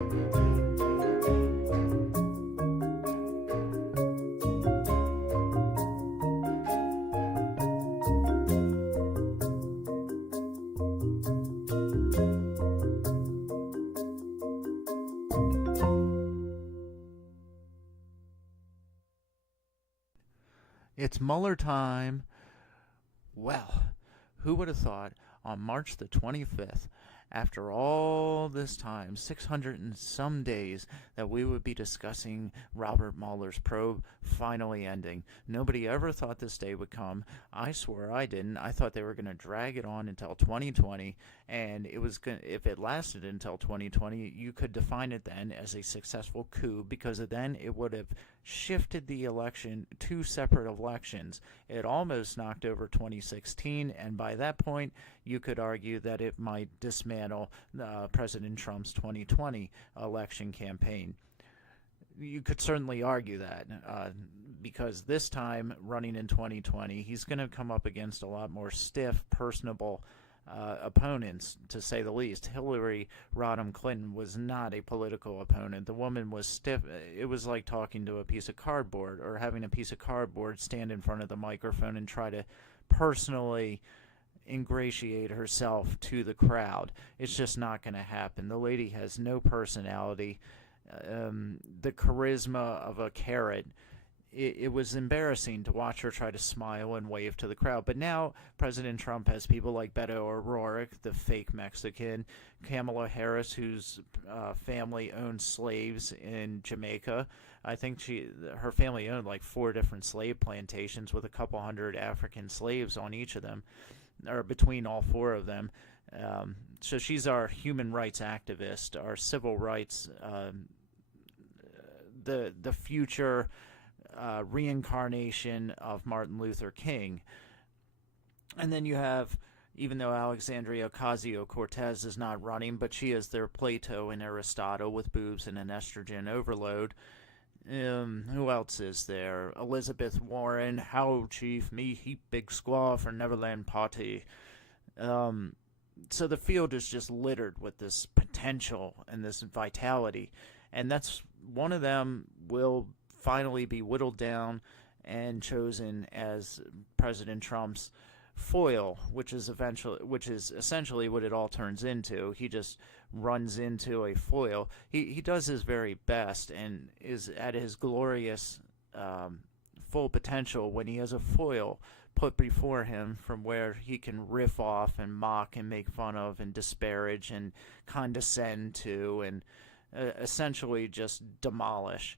It's Mueller time. Well, who would have thought on March the 25th, after all this time, 600 and some days, that we would be discussing Robert Mueller's probe finally ending. Nobody ever thought this day would come. I swear I didn't. I thought they were going to drag it on until 2020, and it was if it lasted until 2020, you could define it then as a successful coup, because then it would have shifted the election, two separate elections. It almost knocked over 2016, and by that point, you could argue that it might dismantle President Trump's 2020 election campaign. You could certainly argue that, because this time, running in 2020, he's going to come up against a lot more stiff, personable opponents, to say the least. Hillary Rodham Clinton was not a political opponent. The woman was stiff. It was like talking to a piece of cardboard, or having a piece of cardboard stand in front of the microphone and try to personally ingratiate herself to the crowd. It's just not going to happen. The lady has no personality. The charisma of a carrot. It was embarrassing to watch her try to smile and wave to the crowd. But now President Trump has people like Beto O'Rourke, the fake Mexican, Kamala Harris, whose family owned slaves in Jamaica. I think her family owned like 4 different slave plantations with a couple hundred African slaves on each of them, or between all 4 of them. So she's our human rights activist, our civil rights, the future reincarnation of Martin Luther King. And then you have, even though Alexandria Ocasio-Cortez is not running, but she is their Plato and Aristotle with boobs and an estrogen overload. Who else is there? Elizabeth Warren, how chief, me heap big squaw for Neverland Party. So the field is just littered with this potential and this vitality, and that's one of them will finally be whittled down and chosen as President Trump's foil, which is essentially what it all turns into. He just runs into a foil. He does his very best and is at his glorious full potential when he has a foil put before him from where he can riff off and mock and make fun of and disparage and condescend to and essentially just demolish.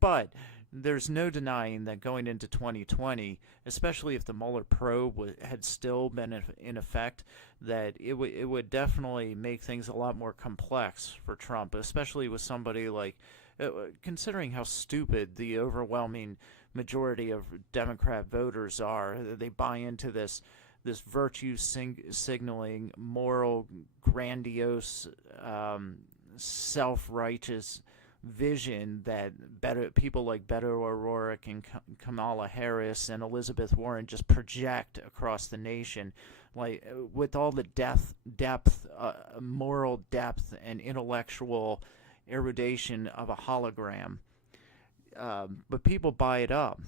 But there's no denying that going into 2020, especially if the Mueller probe had still been in effect, that it would definitely make things a lot more complex for Trump, especially with somebody like, considering how stupid the overwhelming majority of Democrat voters are. They buy into this virtue signaling, moral, grandiose, self-righteous vision that people like Beto O'Rourke and Kamala Harris and Elizabeth Warren just project across the nation, like with all the depth, moral depth and intellectual erudition of a hologram. But people buy it up.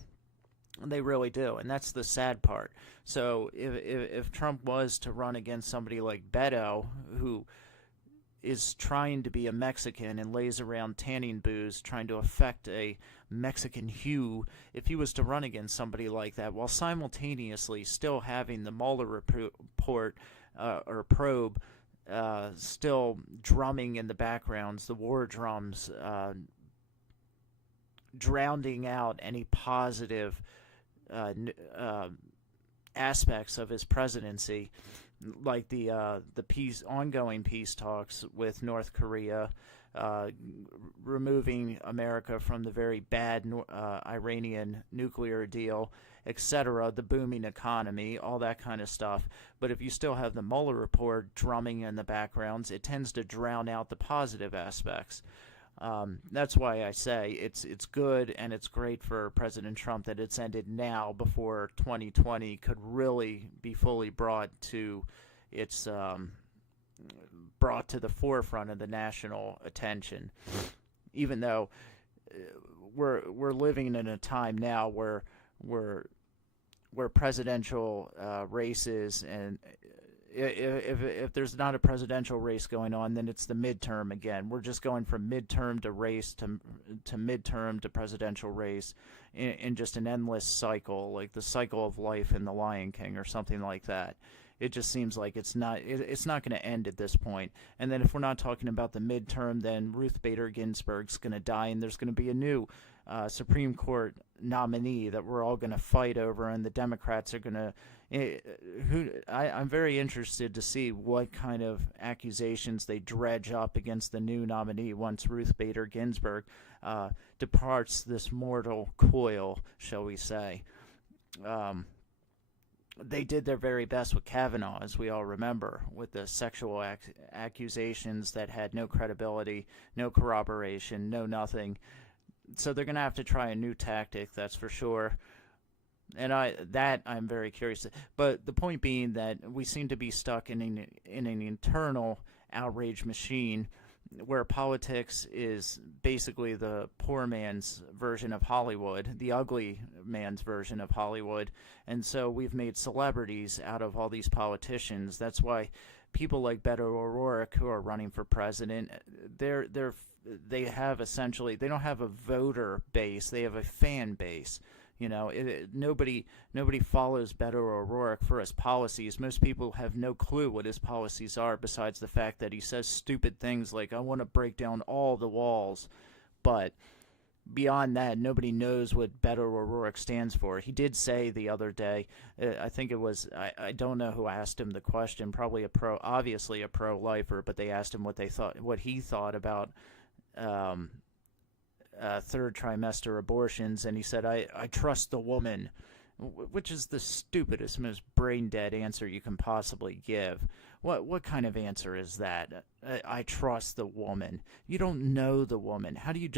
They really do, and that's the sad part. So if Trump was to run against somebody like Beto, who is trying to be a Mexican and lays around tanning booths trying to affect a Mexican hue, if he was to run against somebody like that while simultaneously still having the Mueller report or probe still drumming in the backgrounds, the war drums, drowning out any positive aspects of his presidency, like the ongoing peace talks with North Korea, removing America from the very bad Iranian nuclear deal, etc., the booming economy, all that kind of stuff. But if you still have the Mueller report drumming in the backgrounds, it tends to drown out the positive aspects. That's why I say it's good and it's great for President Trump that it's ended now before 2020 could really be fully brought to its brought to the forefront of the national attention, even though we're living in a time now where presidential races, and if there's not a presidential race going on, then it's the midterm again. We're just going from midterm to race to midterm to presidential race in just an endless cycle, like the cycle of life in The Lion King or something like that. It just seems like it's not going to end at this point. And then if we're not talking about the midterm, then Ruth Bader Ginsburg's going to die, and there's going to be a new Supreme Court nominee that we're all going to fight over, and the Democrats are going to. I'm very interested to see what kind of accusations they dredge up against the new nominee once Ruth Bader Ginsburg departs this mortal coil, shall we say. They did their very best with Kavanaugh, as we all remember, with the sexual accusations that had no credibility, no corroboration, no nothing. So they're going to have to try a new tactic, that's for sure. And I'm very curious. But the point being that we seem to be stuck in an internal outrage machine where politics is basically the poor man's version of Hollywood, the ugly man's version of Hollywood. And so we've made celebrities out of all these politicians. That's why people like Beto O'Rourke, who are running for president, they have essentially, they don't have a voter base, they have a fan base. You know, nobody follows Beto O'Rourke for his policies. Most people have no clue what his policies are, besides the fact that he says stupid things like, I want to break down all the walls. But beyond that, nobody knows what Beto O'Rourke stands for. He did say the other day, I think it was, I don't know who asked him the question, probably obviously a pro-lifer, but they asked him what he thought about third trimester abortions, and he said, I trust the woman, which is the stupidest, most brain-dead answer you can possibly give. What kind of answer is that? I trust the woman. You don't know the woman. How do you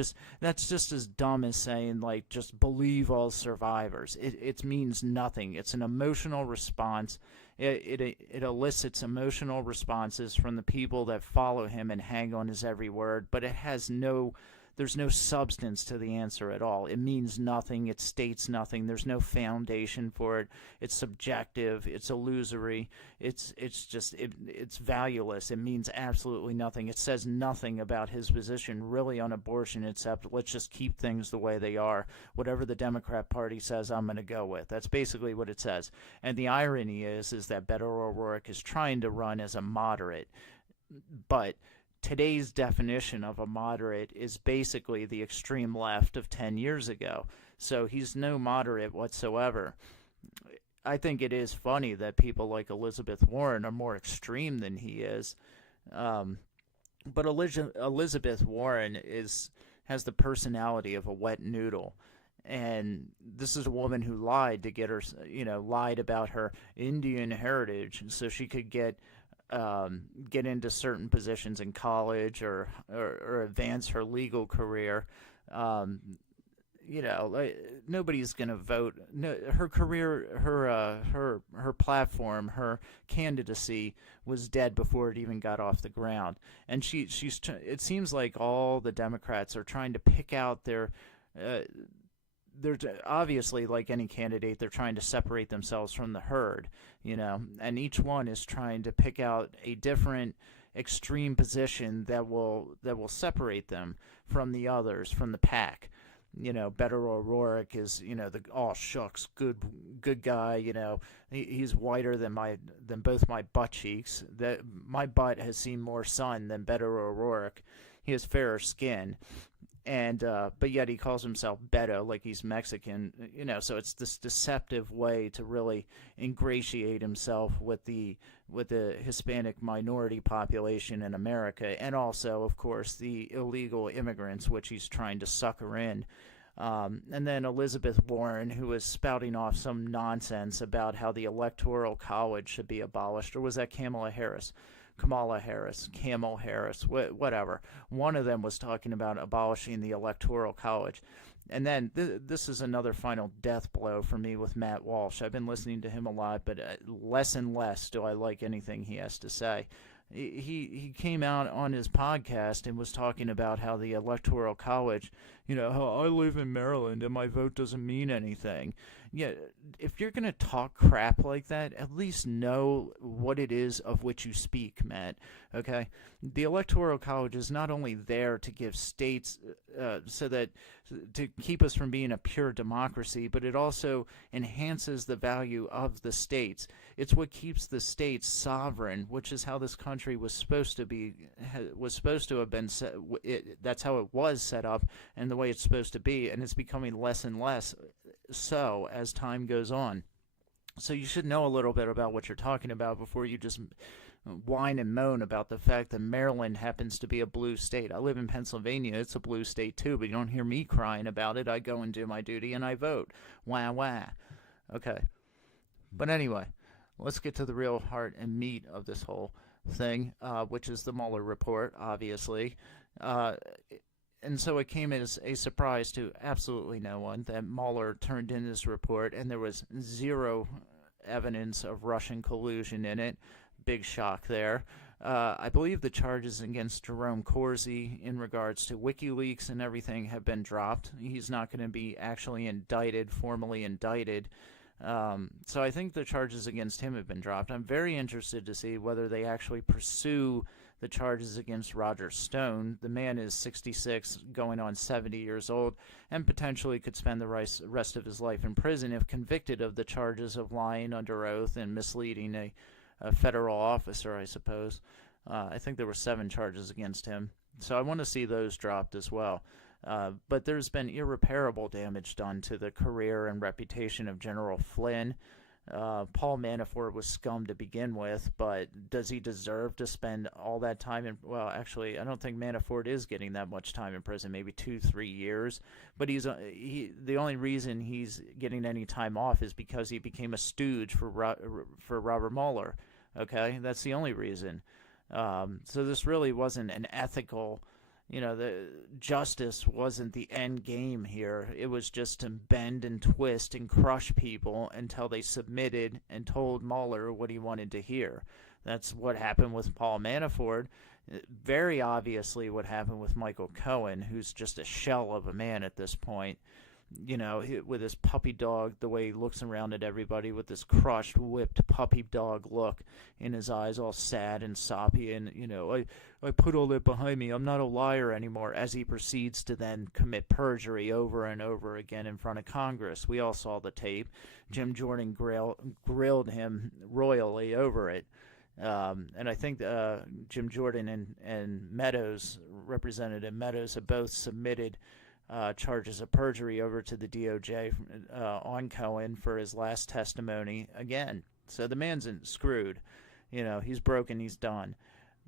that's just as dumb as saying, like, just believe all survivors. It means nothing. It's an emotional response. It elicits emotional responses from the people that follow him and hang on his every word, but it has there's no substance to the answer at all. It means nothing. It states nothing. There's no foundation for it. It's subjective. It's illusory. It's valueless. It means absolutely nothing. It says nothing about his position really on abortion, except let's just keep things the way they are. Whatever the Democrat Party says, I'm going to go with. That's basically what it says. And the irony is that Beto O'Rourke is trying to run as a moderate, but today's definition of a moderate is basically the extreme left of 10 years ago. So he's no moderate whatsoever. I think it is funny that people like Elizabeth Warren are more extreme than he is. But Elizabeth Warren has the personality of a wet noodle. And this is a woman who lied to get her, lied about her Indian heritage so she could get into certain positions in college or advance her legal career. Nobody's going to vote. No, her career, her platform, her candidacy was dead before it even got off the ground. And it seems like all the Democrats are trying to pick out they're obviously, like any candidate, they're trying to separate themselves from the herd, and each one is trying to pick out a different extreme position that will separate them from the others, from the pack. Beto O'Rourke is, the all shucks good guy. He's whiter than both my butt cheeks. That my butt has seen more sun than Beto O'Rourke. He has fairer skin. And but yet he calls himself Beto, like he's Mexican, so it's this deceptive way to really ingratiate himself with the Hispanic minority population in America, and also, of course, the illegal immigrants, which he's trying to sucker in. And then Elizabeth Warren, who was spouting off some nonsense about how the Electoral College should be abolished, or was that Kamala Harris, whatever. One of them was talking about abolishing the Electoral College. And then this is another final death blow for me with Matt Walsh. I've been listening to him a lot, but less and less do I like anything he has to say. he came out on his podcast and was talking about how the Electoral College, how I live in Maryland and my vote doesn't mean anything. Yeah, if you're going to talk crap like that, at least know what it is of which you speak, Matt. Okay? The Electoral College is not only there to give states to keep us from being a pure democracy, but it also enhances the value of the states. It's what keeps the states sovereign, which is how this country was supposed to have been set. That's how it was set up and the way it's supposed to be, and it's becoming less and less so as time goes on. So you should know a little bit about what you're talking about before you just whine and moan about the fact that Maryland happens to be a blue state. I live in Pennsylvania. It's a blue state too, but you don't hear me crying about it. I go and do my duty and I vote. Wah, wah. Okay. But anyway, let's get to the real heart and meat of this whole thing, which is the Mueller report, obviously. And so it came as a surprise to absolutely no one that Mueller turned in this report and there was zero evidence of Russian collusion in it. Big shock there. I believe the charges against Jerome Corsi in regards to WikiLeaks and everything have been dropped. He's not going to be actually formally indicted. So I think the charges against him have been dropped. I'm very interested to see whether they actually pursue the charges against Roger Stone. The man is 66, going on 70 years old, and potentially could spend the rest of his life in prison if convicted of the charges of lying under oath and misleading a federal officer, I suppose. I think there were 7 charges against him. So I want to see those dropped as well. But there's been irreparable damage done to the career and reputation of General Flynn. Paul Manafort was scum to begin with, but does he deserve to spend all that time in... Well, actually, I don't think Manafort is getting that much time in prison, maybe 2-3 years. But the only reason he's getting any time off is because he became a stooge for Robert Mueller. Okay? That's the only reason. So this really wasn't an ethical... the justice wasn't the end game here. It was just to bend and twist and crush people until they submitted and told Mueller what he wanted to hear. That's what happened with Paul Manafort. Very obviously what happened with Michael Cohen, who's just a shell of a man at this point. With his puppy dog, the way he looks around at everybody with this crushed, whipped puppy dog look in his eyes, all sad and soppy, and, I put all that behind me. I'm not a liar anymore, as he proceeds to then commit perjury over and over again in front of Congress. We all saw the tape. Jim Jordan grilled him royally over it. And I think Jim Jordan and Meadows, Representative Meadows, have both submitted charges of perjury over to the DOJ on Cohen for his last testimony again. So the man's screwed. He's broken, he's done.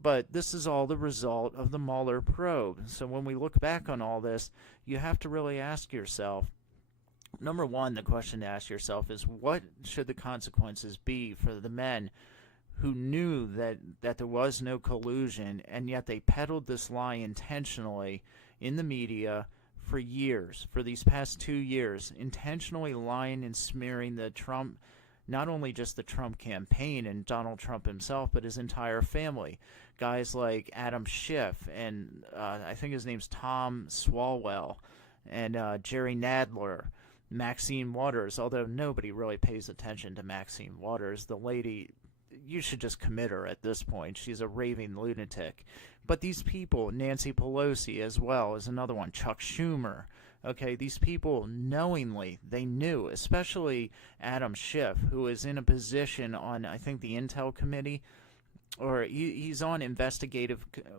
But this is all the result of the Mueller probe. So when we look back on all this, you have to really ask yourself, number one, the question to ask yourself is, what should the consequences be for the men who knew that there was no collusion, and yet they peddled this lie intentionally in the media for years, for these past 2 years, intentionally lying and smearing the Trump, not only just the Trump campaign and Donald Trump himself, but his entire family. Guys like Adam Schiff and I think his name's Tom Swalwell and Jerry Nadler, Maxine Waters, although nobody really pays attention to Maxine Waters. The lady, you should just commit her at this point. She's a raving lunatic. But these people, Nancy Pelosi as well is another one, Chuck Schumer, okay, these people knowingly, they knew, especially Adam Schiff, who is in a position on, I think, the Intel Committee, or he's on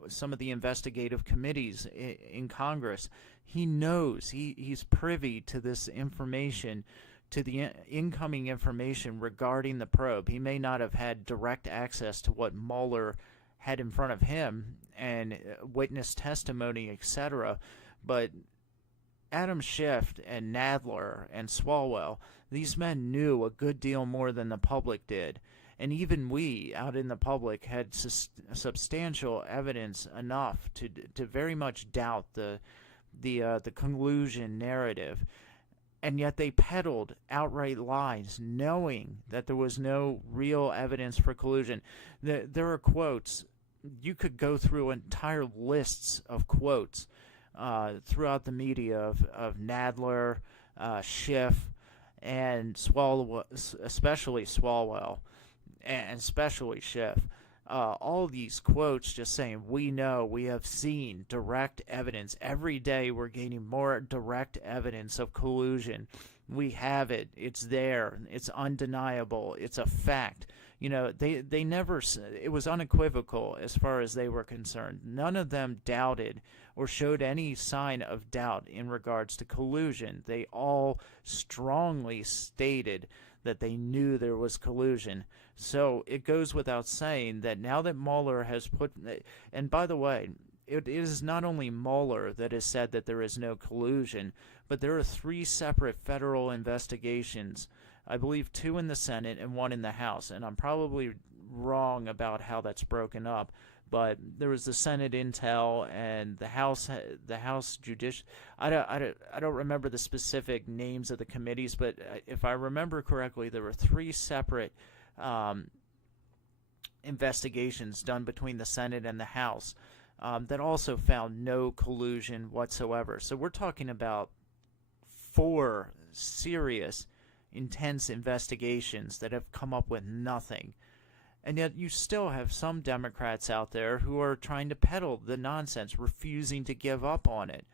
some of the investigative committees in Congress. He knows, he's privy to this information, to the incoming information regarding the probe. He may not have had direct access to what Mueller had in front of him and witness testimony, etc., but Adam Schiff and Nadler and Swalwell, these men knew a good deal more than the public did. And even we, out in the public, had substantial evidence enough to very much doubt the collusion narrative. And yet they peddled outright lies, knowing that there was no real evidence for collusion. There are quotes you could go through entire lists of quotes throughout the media of Nadler, Schiff, and especially Swalwell, and especially Schiff. All these quotes just saying, we know, we have seen direct evidence. Every day we're gaining more direct evidence of collusion. We have it. It's there. It's undeniable. It's a fact. You know, they never, it was unequivocal as far as they were concerned. None of them doubted or showed any sign of doubt in regards to collusion. They all strongly stated that they knew there was collusion. So it goes without saying that now that Mueller has put, and by the way, it is not only Mueller that has said that there is no collusion, but there are 3 separate federal investigations. I believe 2 in the Senate and 1 in the House, and I'm probably wrong about how that's broken up. But there was the Senate intel and the House judicial. I don't remember the specific names of the committees, but if I remember correctly, there were 3 separate investigations done between the Senate and the House that also found no collusion whatsoever. So we're talking about 4 serious, intense investigations that have come up with nothing. And yet you still have some Democrats out there who are trying to peddle the nonsense, refusing to give up on it.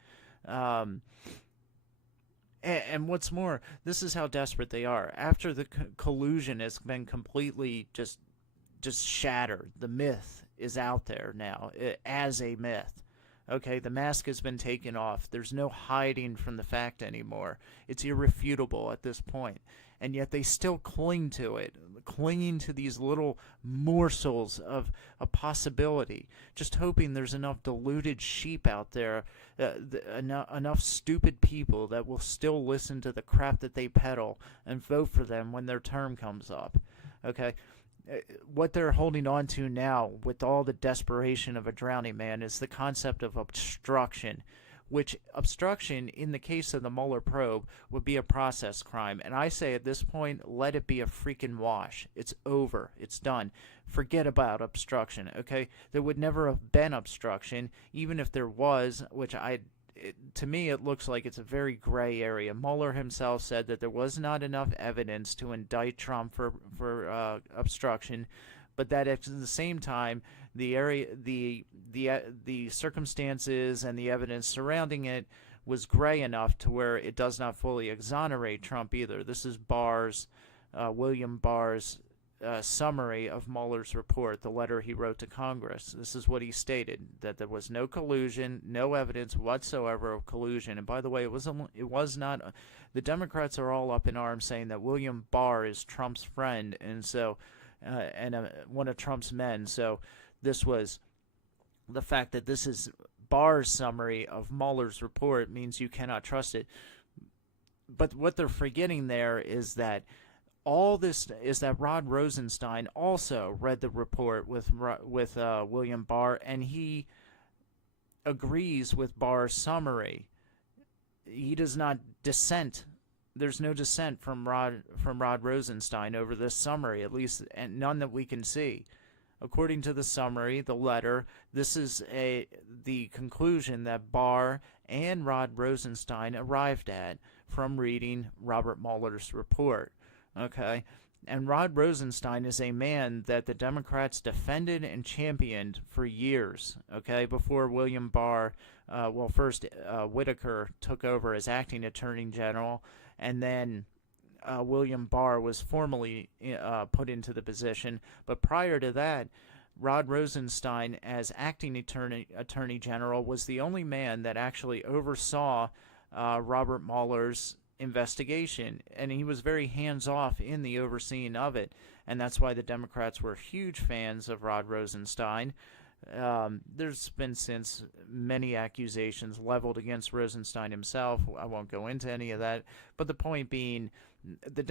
And what's more, this is how desperate they are. After the collusion has been completely just shattered, the myth is out there now as a myth. Okay, the mask has been taken off. There's no hiding from the fact anymore. It's irrefutable at this point. And yet they still cling to it, clinging to these little morsels of a possibility, just hoping there's enough deluded sheep out there, enough stupid people that will still listen to the crap that they peddle and vote for them when their term comes up. Okay? What they're holding on to now with all the desperation of a drowning man is the concept of obstruction, which obstruction, in the case of the Mueller probe, would be a process crime. And I say at this point, let it be a freaking wash. It's over. It's done. Forget about obstruction, okay? There would never have been obstruction, even if there was, which to me it looks like it's a very gray area. Mueller himself said that there was not enough evidence to indict Trump for obstruction, but that at the same time, the circumstances and the evidence surrounding it was gray enough to where it does not fully exonerate Trump either. This is William Barr's summary of Mueller's report, the letter he wrote to Congress. This is what he stated, that there was no collusion, no evidence whatsoever of collusion. And by the way, it was not. The Democrats are all up in arms saying that William Barr is Trump's friend, and so one of Trump's men. So this was the fact that this is Barr's summary of Mueller's report means you cannot trust it. But what they're forgetting there is that Rod Rosenstein also read the report with William Barr, and he agrees with Barr's summary. He does not dissent. There's no dissent from Rod Rosenstein over this summary, at least, and none that we can see. According to the summary, the letter, this is the conclusion that Barr and Rod Rosenstein arrived at from reading Robert Mueller's report. Okay, and Rod Rosenstein is a man that the Democrats defended and championed for years, okay, before William Barr, first Whitaker took over as acting attorney general, and then William Barr was formally put into the position. But prior to that, Rod Rosenstein, as acting attorney general, was the only man that actually oversaw Robert Mueller's investigation, and he was very hands-off in the overseeing of it, and that's why the Democrats were huge fans of Rod Rosenstein. There's been since many accusations leveled against Rosenstein himself. I won't go into any of that, but the point being, the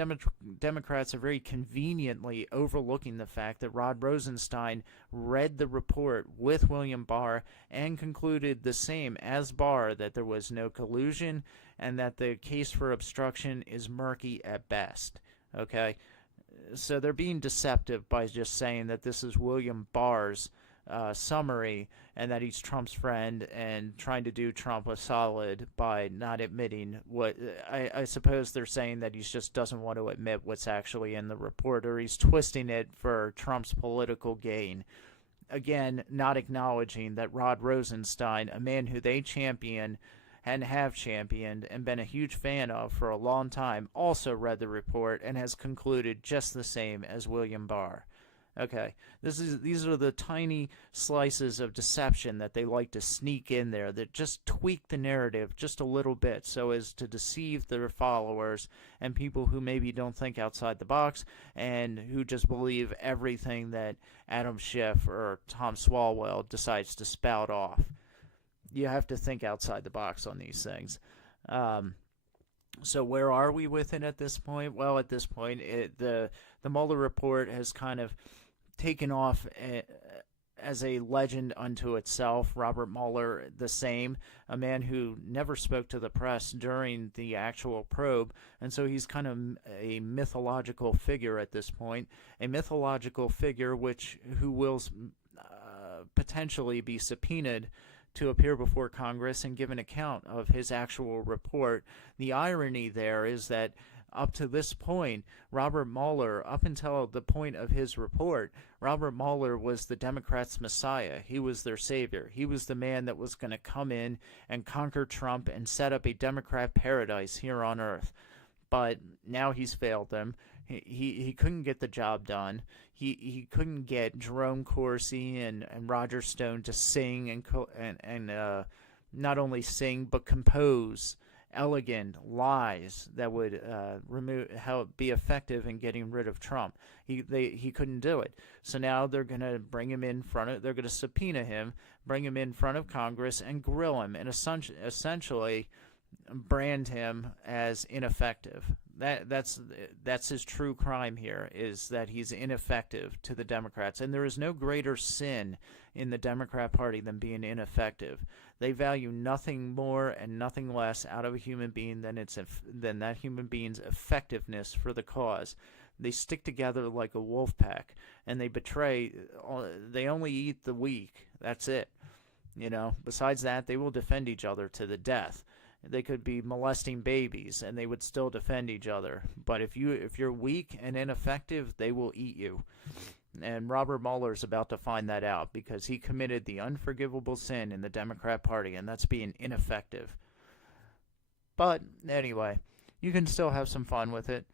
Democrats are very conveniently overlooking the fact that Rod Rosenstein read the report with William Barr and concluded the same as Barr, that there was no collusion and that the case for obstruction is murky at best. Okay? So they're being deceptive by just saying that this is William Barr's summary, and that he's Trump's friend and trying to do Trump a solid by not admitting what I suppose they're saying, that he just doesn't want to admit what's actually in the report, or he's twisting it for Trump's political gain. Again, not acknowledging that Rod Rosenstein, a man who they champion and have championed and been a huge fan of for a long time, also read the report and has concluded just the same as William Barr. Okay, these are the tiny slices of deception that they like to sneak in there that just tweak the narrative just a little bit so as to deceive their followers and people who maybe don't think outside the box and who just believe everything that Adam Schiff or Tom Swalwell decides to spout off. You have to think outside the box on these things. So where are we with it at this point? Well, at this point, the Mueller report has kind of taken off as a legend unto itself. Robert Mueller, the same, a man who never spoke to the press during the actual probe, and so he's kind of a mythological figure at this point, a mythological figure who will potentially be subpoenaed to appear before Congress and give an account of his actual report. The irony there is that up to this point, Robert Mueller, up until the point of his report, Robert Mueller was the Democrats' messiah. He was their savior. He was the man that was going to come in and conquer Trump and set up a Democrat paradise here on earth. But now he's failed them. He couldn't get the job done. He couldn't get Jerome Corsi and Roger Stone to sing and not only sing but compose elegant lies that would be effective in getting rid of Trump. He couldn't do it. So now they're going to bring him in they're going to subpoena him, bring him in front of Congress and grill him and essentially brand him as ineffective. That's his true crime here, is that he's ineffective to the Democrats. And there is no greater sin in the Democrat Party than being ineffective. They value nothing more and nothing less out of a human being than that human being's effectiveness for the cause. They stick together like a wolf pack, and they only eat the weak. That's it. Besides that, they will defend each other to the death. They could be molesting babies and they would still defend each other. But if you're weak and ineffective, they will eat you. And Robert Mueller is about to find that out because he committed the unforgivable sin in the Democrat Party, and that's being ineffective. But anyway, you can still have some fun with it.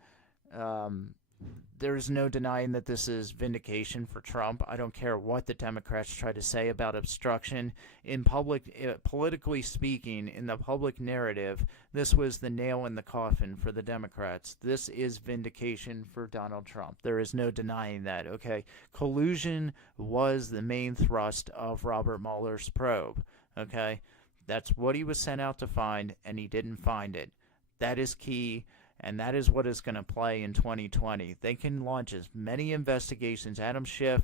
There's no denying that this is vindication for Trump. I don't care what the Democrats try to say about obstruction. In public, politically speaking, in the public narrative, this was the nail in the coffin for the Democrats. This is vindication for Donald Trump. There is no denying that, okay? Collusion was the main thrust of Robert Mueller's probe, okay? That's what he was sent out to find, and he didn't find it. That is key. And that is what is going to play in 2020. They can launch as many investigations, Adam Schiff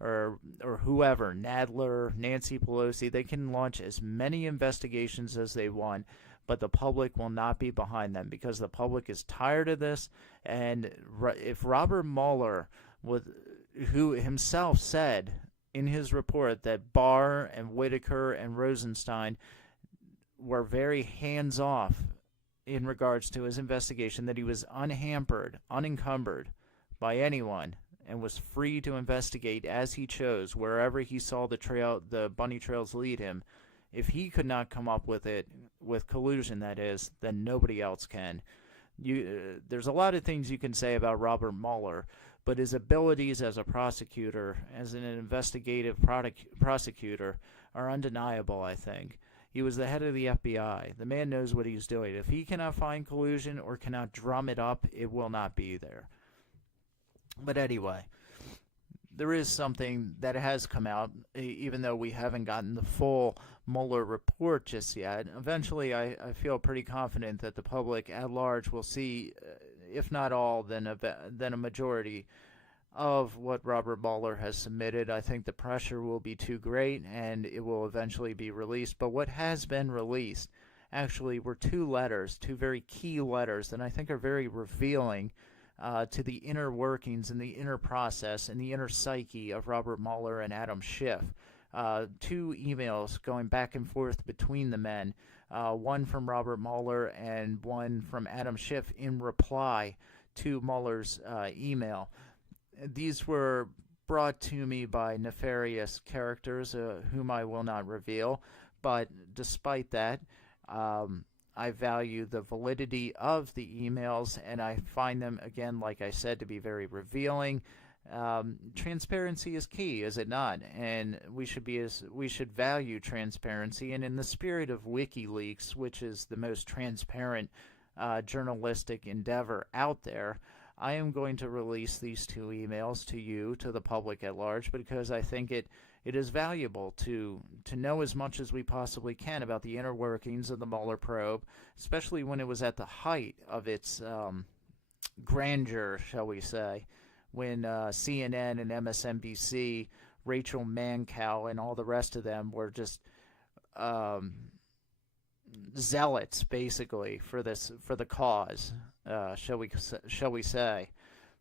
or whoever, Nadler, Nancy Pelosi, they can launch as many investigations as they want, but the public will not be behind them because the public is tired of this. And if Robert Mueller, who himself said in his report that Barr and Whitaker and Rosenstein were very hands-off in regards to his investigation, that he was unhampered, unencumbered by anyone, and was free to investigate as he chose wherever he saw the bunny trails lead him. If he could not come up with it, with collusion that is, then nobody else can. There's a lot of things you can say about Robert Mueller, but his abilities as a prosecutor, as an investigative prosecutor, are undeniable, I think. He was the head of the FBI. The man knows what he's doing. If he cannot find collusion or cannot drum it up, it will not be there. But anyway, there is something that has come out, even though we haven't gotten the full Mueller report just yet. Eventually, I feel pretty confident that the public at large will see, if not all, then a majority of what Robert Mueller has submitted. I think the pressure will be too great and it will eventually be released. But what has been released actually were two very key letters that I think are very revealing to the inner workings and the inner process and the inner psyche of Robert Mueller and Adam Schiff. two emails going back and forth between the men, one from Robert Mueller and one from Adam Schiff in reply to Mueller's email. These were brought to me by nefarious characters whom I will not reveal, but despite that, I value the validity of the emails, and I find them, again, like I said, to be very revealing. Transparency is key, is it not? And we should value transparency. And in the spirit of WikiLeaks, which is the most transparent journalistic endeavor out there, I am going to release these two emails to you, to the public at large, because I think it is valuable to know as much as we possibly can about the inner workings of the Mueller probe, especially when it was at the height of its grandeur, shall we say, when CNN and MSNBC, Rachel Mancow, and all the rest of them were just zealots, basically, for the cause, shall we say.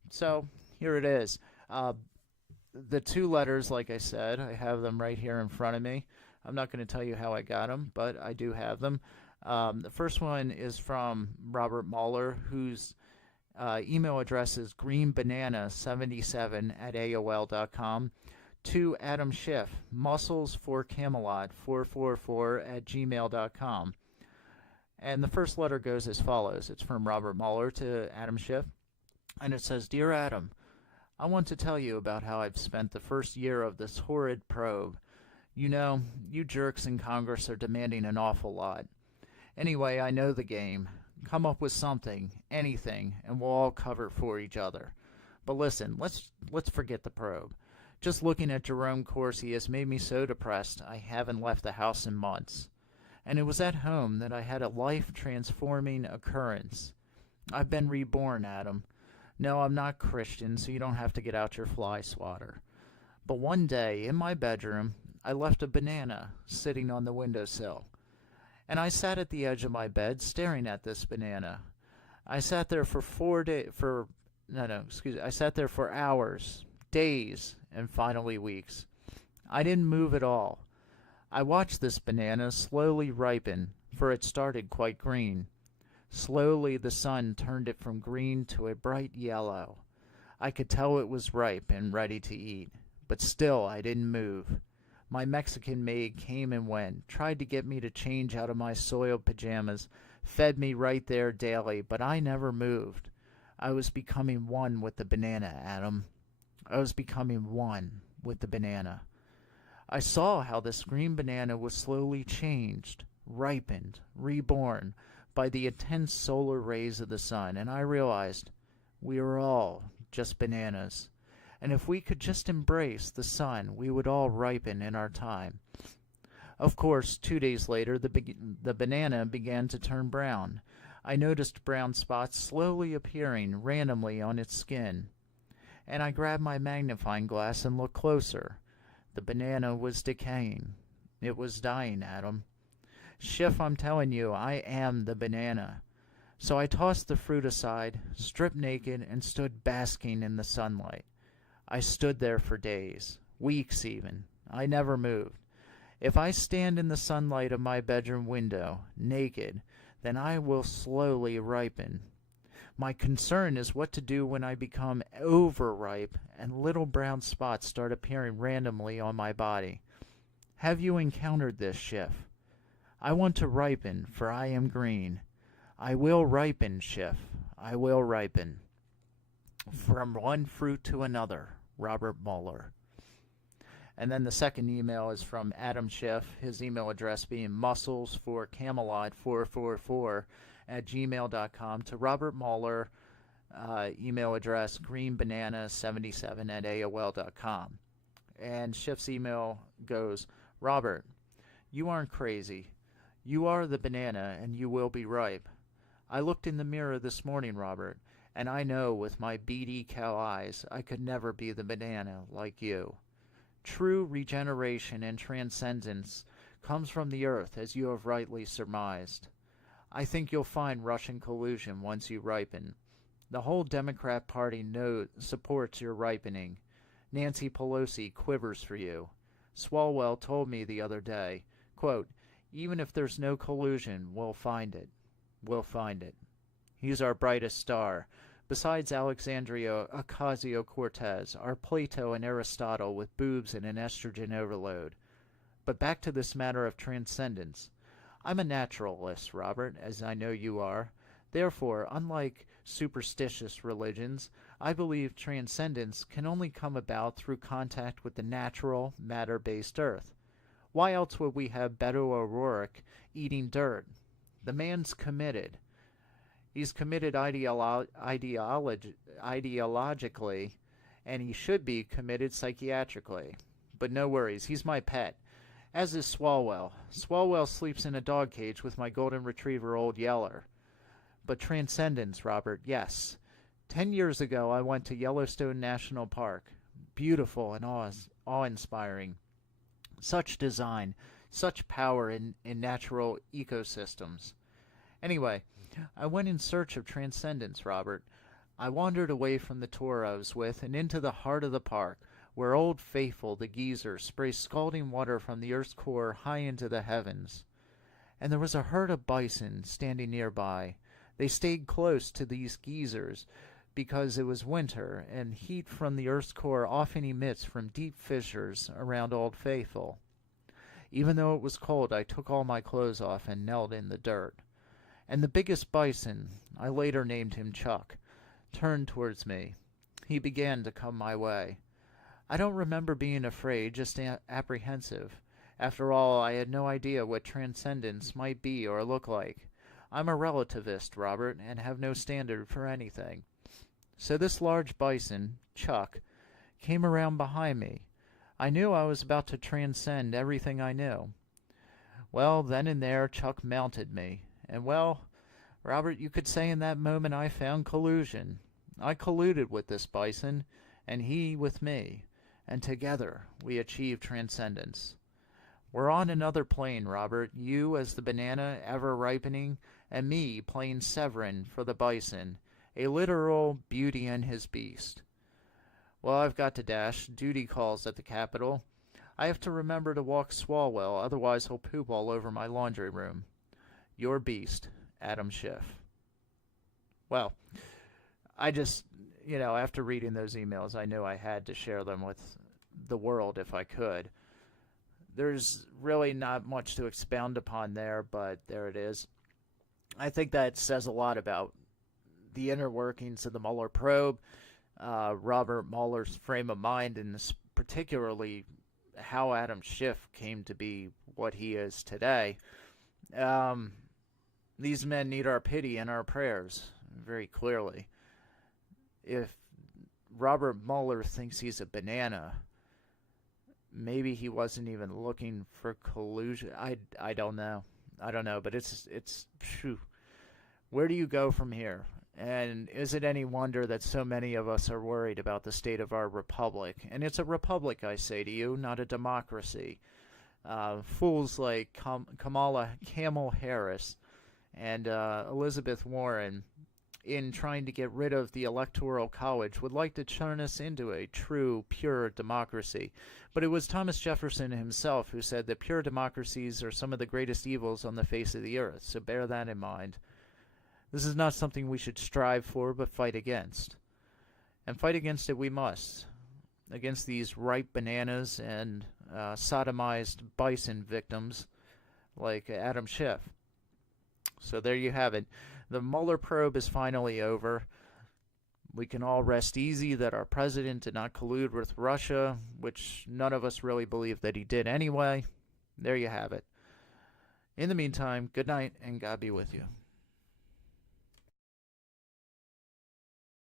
So here it is. The two letters, like I said, I have them right here in front of me. I'm not going to tell you how I got them, but I do have them. The first one is from Robert Mueller, whose email address is greenbanana77@aol.com, to Adam Schiff, muscles4camelot444@gmail.com. And the first letter goes as follows. It's from Robert Mueller to Adam Schiff, and it says, Dear Adam, I want to tell you about how I've spent the first year of this horrid probe. You know, you jerks in Congress are demanding an awful lot. Anyway, I know the game. Come up with something, anything, and we'll all cover for each other. But listen, let's forget the probe. Just looking at Jerome Corsi has made me so depressed I haven't left the house in months. And it was at home that I had a life-transforming occurrence. I've been reborn, Adam. No, I'm not Christian, so you don't have to get out your fly swatter. But one day, in my bedroom, I left a banana sitting on the windowsill. And I sat at the edge of my bed staring at this banana. I sat there for I sat there for hours, days, and finally weeks. I didn't move at all. I watched this banana slowly ripen, for it started quite green. Slowly the sun turned it from green to a bright yellow. I could tell it was ripe and ready to eat, but still I didn't move. My Mexican maid came and went, tried to get me to change out of my soiled pajamas, fed me right there daily, but I never moved. I was becoming one with the banana, Adam. I was becoming one with the banana. I saw how this green banana was slowly changed, ripened, reborn by the intense solar rays of the sun, and I realized we were all just bananas. And if we could just embrace the sun, we would all ripen in our time. Of course, 2 days later, the banana began to turn brown. I noticed brown spots slowly appearing randomly on its skin. And I grabbed my magnifying glass and looked closer. The banana was decaying. It was dying, Adam. Schiff, I'm telling you, I am the banana. So I tossed the fruit aside, stripped naked, and stood basking in the sunlight. I stood there for days, weeks even. I never moved. If I stand in the sunlight of my bedroom window, naked, then I will slowly ripen. My concern is what to do when I become overripe and little brown spots start appearing randomly on my body. Have you encountered this, Schiff? I want to ripen, for I am green. I will ripen, Schiff. I will ripen. From one fruit to another, Robert Mueller. And then the second email is from Adam Schiff, his email address being muscles4camelot444@gmail.com, to Robert Mueller, email address greenbanana77@aol.com. And Schiff's email goes, Robert, you aren't crazy. You are the banana, and you will be ripe. I looked in the mirror this morning, Robert, and I know with my beady cow eyes I could never be the banana like you. True regeneration and transcendence comes from the earth, as you have rightly surmised. I think you'll find Russian collusion once you ripen. The whole Democrat Party supports your ripening. Nancy Pelosi quivers for you. Swalwell told me the other day, quote, "Even if there's no collusion, we'll find it. We'll find it. He's our brightest star. Besides Alexandria Ocasio-Cortez, our Plato and Aristotle with boobs and an estrogen overload. But back to this matter of transcendence. I'm a naturalist, Robert, as I know you are. Therefore, unlike superstitious religions, I believe transcendence can only come about through contact with the natural, matter-based earth. Why else would we have Beto O'Rourke eating dirt? The man's committed. He's committed ideologically, and he should be committed psychiatrically. But no worries, he's my pet. As is Swalwell. Swalwell sleeps in a dog cage with my golden retriever, Old Yeller. But transcendence, Robert, yes. 10 years ago, I went to Yellowstone National Park. Beautiful and awe-inspiring. Such design, such power in natural ecosystems. Anyway, I went in search of transcendence, Robert. I wandered away from the tour I was with and into the heart of the park, where Old Faithful, the geezer, sprays scalding water from the earth's core high into the heavens. And there was a herd of bison standing nearby. They stayed close to these geezers because it was winter, and heat from the earth's core often emits from deep fissures around Old Faithful. Even though it was cold, I took all my clothes off and knelt in the dirt. And the biggest bison, I later named him Chuck, turned towards me. He began to come my way. I don't remember being afraid, just apprehensive. After all, I had no idea what transcendence might be or look like. I'm a relativist, Robert, and have no standard for anything. So this large bison, Chuck, came around behind me. I knew I was about to transcend everything I knew. Well, then and there, Chuck mounted me. And well, Robert, you could say in that moment I found collusion. I colluded with this bison, and he with me, and together we achieved transcendence. We're on another plane, Robert, you as the banana ever ripening, and me playing Severin for the bison, a literal Beauty and his Beast. Well, I've got to dash. Duty calls at the Capitol. I have to remember to walk Swalwell, otherwise he'll poop all over my laundry room. Your Beast, Adam Schiff. Well, I just, after reading those emails, I knew I had to share them with the world if I could. There's really not much to expound upon there, but there it is. I think that says a lot about the inner workings of the Mueller probe, Robert Mueller's frame of mind, and particularly how Adam Schiff came to be what he is today. These men need our pity and our prayers, very clearly. If Robert Mueller thinks he's a banana, maybe he wasn't even looking for collusion. I don't know. But it's phew. Where do you go from here? And is it any wonder that so many of us are worried about the state of our republic? And it's a republic, I say to you, not a democracy. Fools like Kamala Harris and Elizabeth Warren, in trying to get rid of the Electoral College, would like to turn us into a true, pure democracy. But it was Thomas Jefferson himself who said that pure democracies are some of the greatest evils on the face of the earth, so bear that in mind. This is not something we should strive for, but fight against. And fight against it we must. Against these ripe bananas and sodomized bison victims like Adam Schiff. So there you have it. The Mueller probe is finally over. We can all rest easy that our president did not collude with Russia, which none of us really believe that he did anyway. There you have it. In the meantime, good night and God be with you.